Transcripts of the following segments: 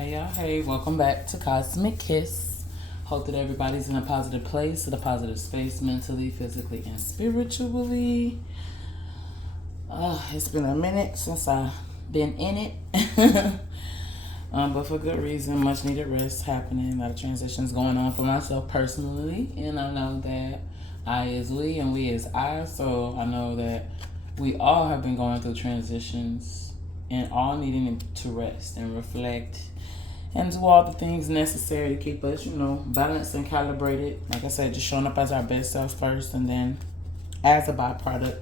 Hey y'all, hey, welcome back to Cosmic Kiss. Hope that everybody's in a positive place, in a positive space, mentally, physically, and spiritually. It's been a minute since I've been in it. But for good reason, much needed rest happening. A lot of transitions going on for myself personally. And I know that I is we and we is I. So I know that we all have been going through transitions and all needing to rest and reflect and do all the things necessary to keep us, balanced and calibrated. Like I said, just showing up as our best self first, and then as a byproduct,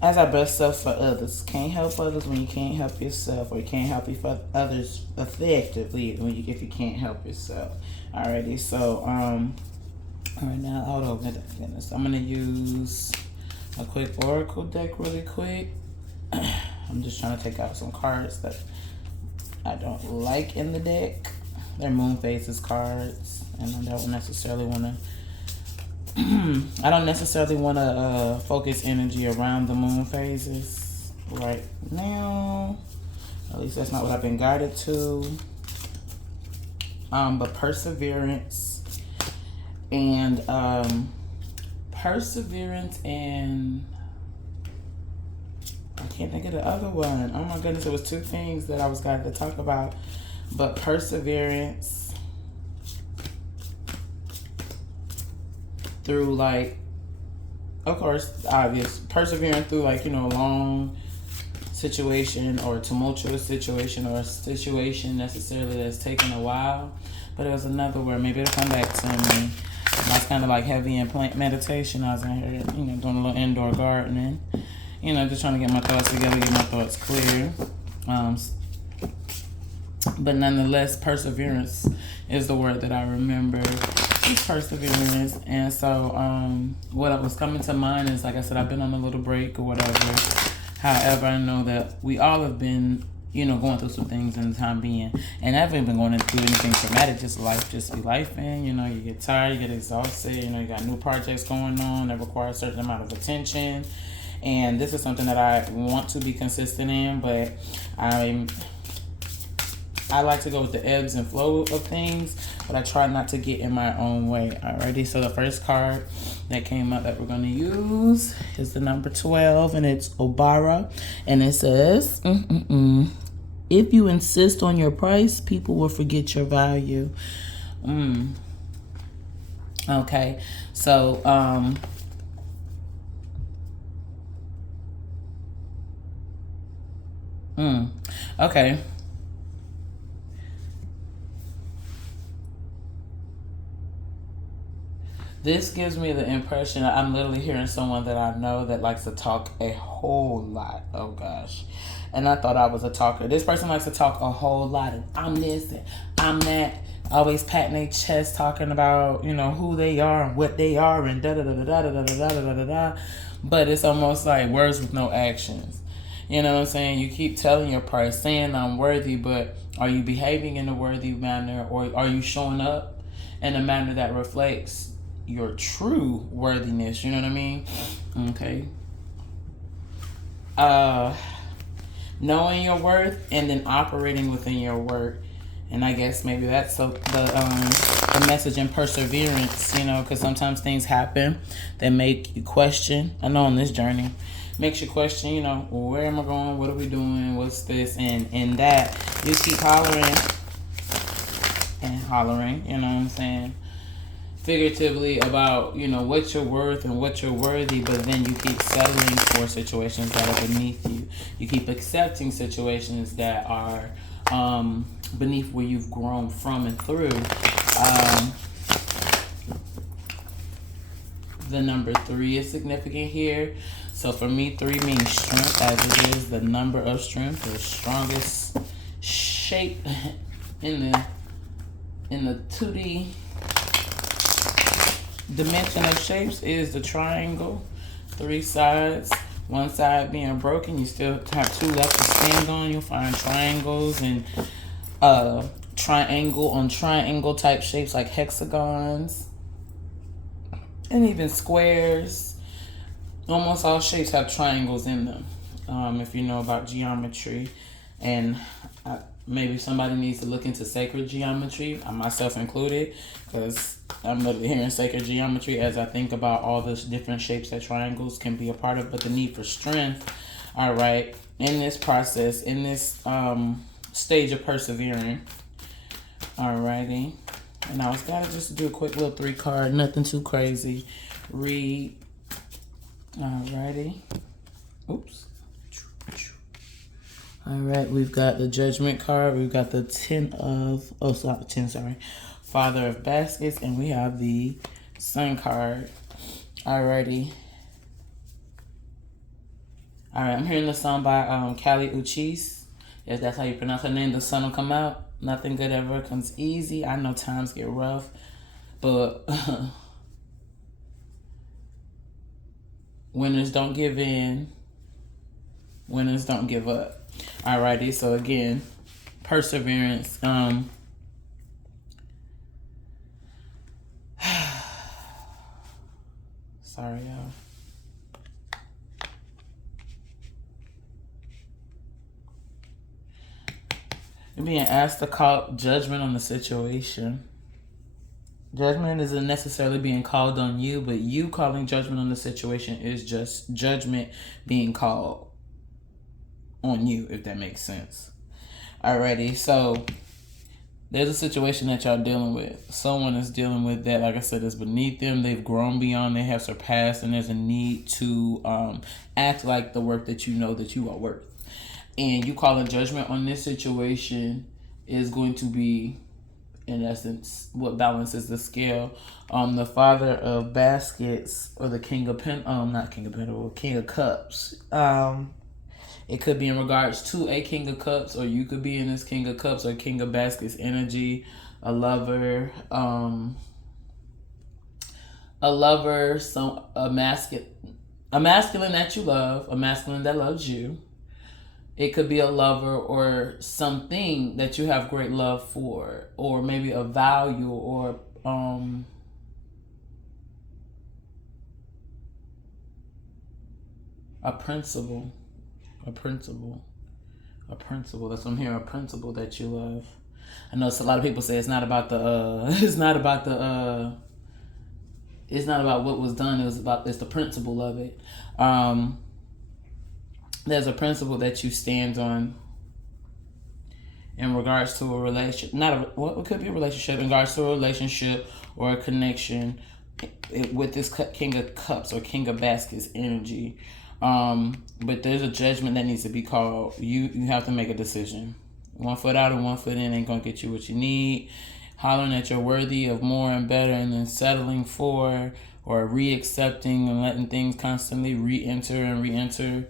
as our best self for others. Can't help others when you can't help yourself, or you can't help others effectively if you can't help yourself. Alrighty, so right now, hold on, goodness, I'm gonna use a quick oracle deck really quick. I'm just trying to take out some cards that I don't like in the deck. They're moon phases cards, and I don't necessarily want to focus energy around the moon phases right now. At least that's not what I've been guided to. But perseverance and I can't think of the other one. Oh my goodness, it was two things that I was guided to talk about. But perseverance through of course, obvious. Persevering through a long situation or a tumultuous situation or a situation necessarily that's taken a while. But it was another word. Maybe it'll come back to me. I was kind of heavy in plant meditation. I was in here, doing a little indoor gardening. Just trying to get my thoughts together, get my thoughts clear. But nonetheless, perseverance is the word that I remember. It's perseverance. And so what was coming to mind is, like I said, I've been on a little break or whatever. However, I know that we all have been, going through some things in the time being. And I haven't been going through anything traumatic, just life, just be life, man. You get tired, you get exhausted, you got new projects going on that require a certain amount of attention. And this is something that I want to be consistent in, but I like to go with the ebbs and flow of things, but I try not to get in my own way. Alrighty, so the first card that came up that we're going to use is the number 12, and it's Obara, and it says, if you insist on your price, people will forget your value. Okay, so okay. This gives me the impression I'm literally hearing someone that I know that likes to talk a whole lot. Oh gosh. And I thought I was a talker. This person likes to talk a whole lot. And I'm this and I'm that. Always patting their chest, talking about, who they are and what they are and da-da-da-da-da-da-da-da-da-da-da. But it's almost like words with no actions. You know what I'm saying? You keep telling your price, saying I'm worthy, but are you behaving in a worthy manner, or are you showing up in a manner that reflects your true worthiness? You know what I mean? Okay. Knowing your worth and then operating within your worth. And I guess maybe that's the message in perseverance, because sometimes things happen that make you question. I know on this journey, makes you question, where am I going? What are we doing? What's this? And in that, you keep hollering and hollering, you know what I'm saying? Figuratively about, what you're worth and what you're worthy, but then you keep settling for situations that are beneath you. You keep accepting situations that are beneath where you've grown from and through. The number 3 is significant here. So for me, 3 means strength, as it is the number of strength, the strongest shape in the 2D dimension of shapes is the triangle. 3 sides, one side being broken, you still have 2 left to stand on. You'll find triangles and triangle on triangle type shapes like hexagons and even squares. Almost all shapes have triangles in them, if you know about geometry. And Maybe somebody needs to look into sacred geometry, myself included, because I'm literally hearing sacred geometry as I think about all the different shapes that triangles can be a part of, but the need for strength, all right, in this process, in this stage of persevering, all righty. And I was gotta just do a quick little 3 card, nothing too crazy. Read, all righty. Oops. All right, we've got the Judgment card. We've got the Father of Baskets, and we have the Sun card. Alrighty. All right, I'm hearing the song by Kali Uchis. If that's how you pronounce her name, the sun will come out. Nothing good ever comes easy. I know times get rough, but winners don't give in. Winners don't give up. Alrighty, so again, perseverance. Sorry, y'all. You're being asked to call judgment on the situation. Judgment isn't necessarily being called on you, but you calling judgment on the situation is just judgment being called on you, if that makes sense. Alrighty, so there's a situation that y'all dealing with. Someone is dealing with that, like I said, is beneath them. They've grown beyond, they have surpassed, and there's a need to act like the work that you know that you are worth. And you calling judgment on this situation is going to be, in essence, what balances the scale. The Father of Baskets, or the King of King of Cups. It could be in regards to a King of Cups, or you could be in this King of Cups or King of Baskets energy, a lover, a masculine that you love, a masculine that loves you. It could be a lover or something that you have great love for, or maybe a value, or a principle. A principle. That's what I'm hearing. A principle that you love. I know a lot of people say it's not about it's not about what was done. It's the principle of it. There's a principle that you stand on in regards to a relationship. What could be a relationship, in regards to a relationship or a connection with this King of Cups or King of Baskets energy. But there's a judgment that needs to be called. You have to make a decision. 1 foot out and 1 foot in ain't gonna get you what you need. Hollering that you're worthy of more and better, and then settling for or re-accepting and letting things constantly re-enter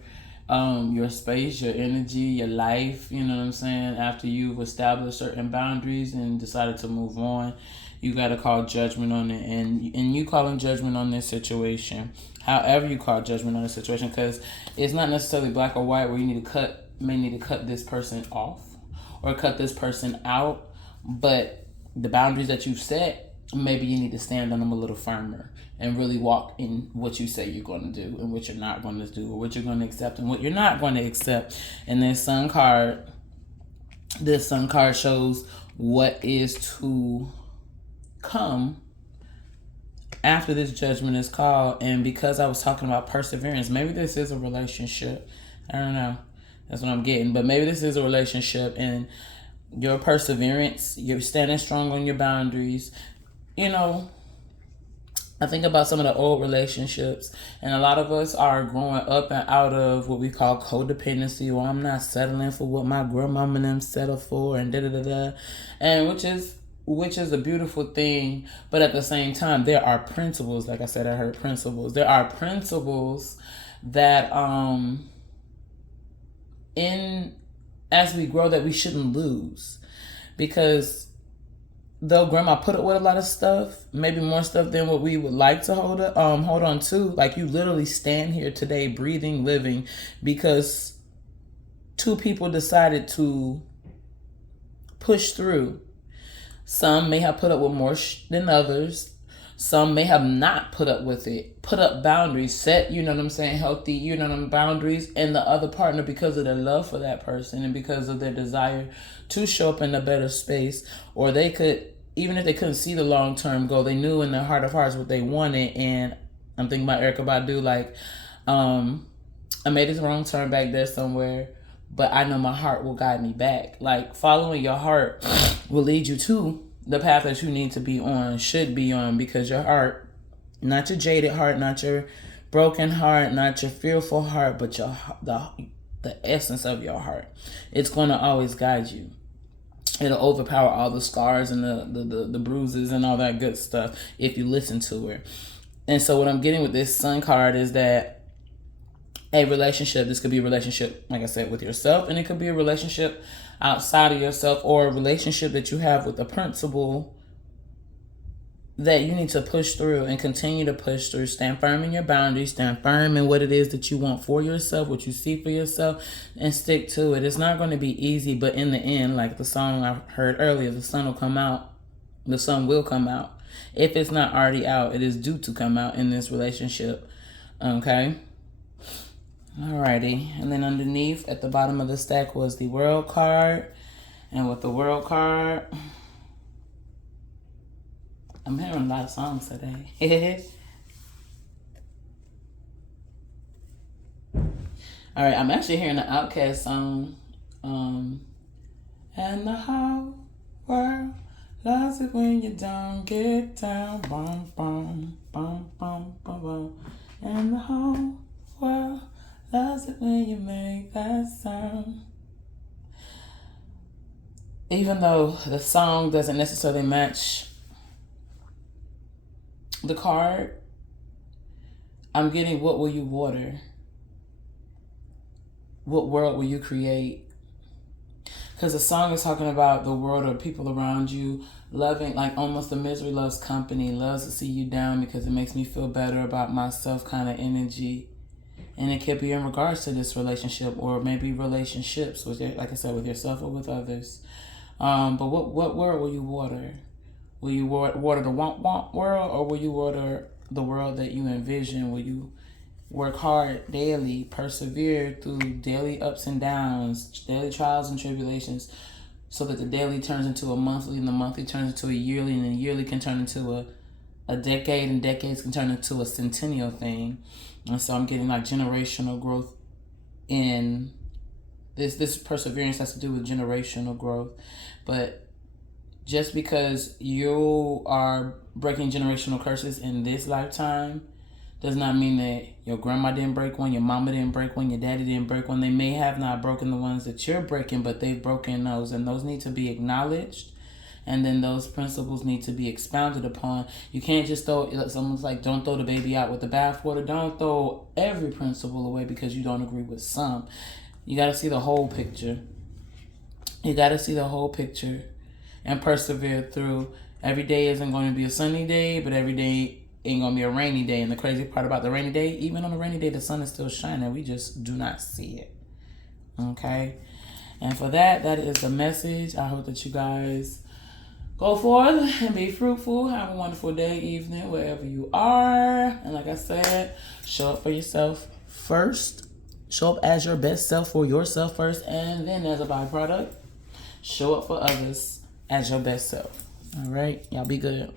your space, your energy, your life, you know what I'm saying? After you've established certain boundaries and decided to move on, you got to call judgment on it. And you calling judgment on this situation, however you call judgment on the situation, because it's not necessarily black or white where you may need to cut this person off or cut this person out, but the boundaries that you've set, maybe you need to stand on them a little firmer and really walk in what you say you're going to do and what you're not going to do, or what you're going to accept and what you're not going to accept. And this sun card shows what is to come after this judgment is called. And because I was talking about perseverance, maybe this is a relationship. I don't know. That's what I'm getting. But maybe this is a relationship, and your perseverance, you're standing strong on your boundaries. You know, I think about some of the old relationships, and a lot of us are growing up and out of what we call codependency, or I'm not settling for what my grandmama and them settle for, and and which is a beautiful thing. But at the same time, there are principles. Like I said, I heard principles. There are principles that as we grow, that we shouldn't lose, because though grandma put up with a lot of stuff, maybe more stuff than what we would like to hold on to, like you literally stand here today, breathing, living, because 2 people decided to push through. Some may have put up with more than others. Some may have not put up with it. Put up boundaries. Set, you know what I'm saying, healthy, you know what I'm boundaries. And the other partner, because of their love for that person and because of their desire to show up in a better space, or they could, even if they couldn't see the long-term goal, they knew in their heart of hearts what they wanted. And I'm thinking about Erykah Badu, like, I made this wrong turn back there somewhere, but I know my heart will guide me back. Like, following your heart will lead you to the path that you need to be on, should be on, because your heart, not your jaded heart, not your broken heart, not your fearful heart, but the essence of your heart, it's going to always guide you. It'll overpower all the scars and the bruises and all that good stuff if you listen to it. And so what I'm getting with this Sun card is that a relationship, this could be a relationship, like I said, with yourself, and it could be a relationship outside of yourself, or a relationship that you have with a principle that you need to push through and continue to push through. Stand firm in your boundaries, stand firm in what it is that you want for yourself, what you see for yourself, and stick to it. It's not going to be easy, but in the end, like the song I heard earlier, the sun will come out. The sun will come out. If it's not already out, it is due to come out in this relationship. Okay? Alrighty, and then underneath at the bottom of the stack was the World card. And with the World card, I'm hearing a lot of songs today. Alright, I'm actually hearing the Outkast song. And the whole world loves it when you don't get down. Bum, bum, bum, bum, bum, bum. And the whole world loves it when you make that sound. Even though the song doesn't necessarily match the card, I'm getting, what will you water? What world will you create? Because the song is talking about the world or people around you loving, like almost the misery loves company, loves to see you down because it makes me feel better about myself kind of energy. And it could be in regards to this relationship, or maybe relationships with, like I said, with yourself or with others. But what world will you water? Will you water the want world, or will you water the world that you envision? Will you work hard daily, persevere through daily ups and downs, daily trials and tribulations, so that the daily turns into a monthly, and the monthly turns into a yearly, and the yearly can turn into a decade, and decades can turn into a centennial thing. And so I'm getting like generational growth in this perseverance has to do with generational growth. But just because you are breaking generational curses in this lifetime does not mean that your grandma didn't break one, your mama didn't break one, your daddy didn't break one. They may have not broken the ones that you're breaking, but they've broken those, and those need to be acknowledged. And then those principles need to be expounded upon. You can't just throw, someone's like, don't throw the baby out with the bathwater. Don't throw every principle away because you don't agree with some. You got to see the whole picture. You got to see the whole picture and persevere through. Every day isn't going to be a sunny day, but every day ain't going to be a rainy day. And the crazy part about the rainy day, even on a rainy day, the sun is still shining. We just do not see it. Okay? And for that is the message. I hope that you guys go forth and be fruitful. Have a wonderful day, evening, wherever you are. And like I said, show up for yourself first. Show up as your best self for yourself first. And then as a byproduct, show up for others as your best self. All right? Y'all be good.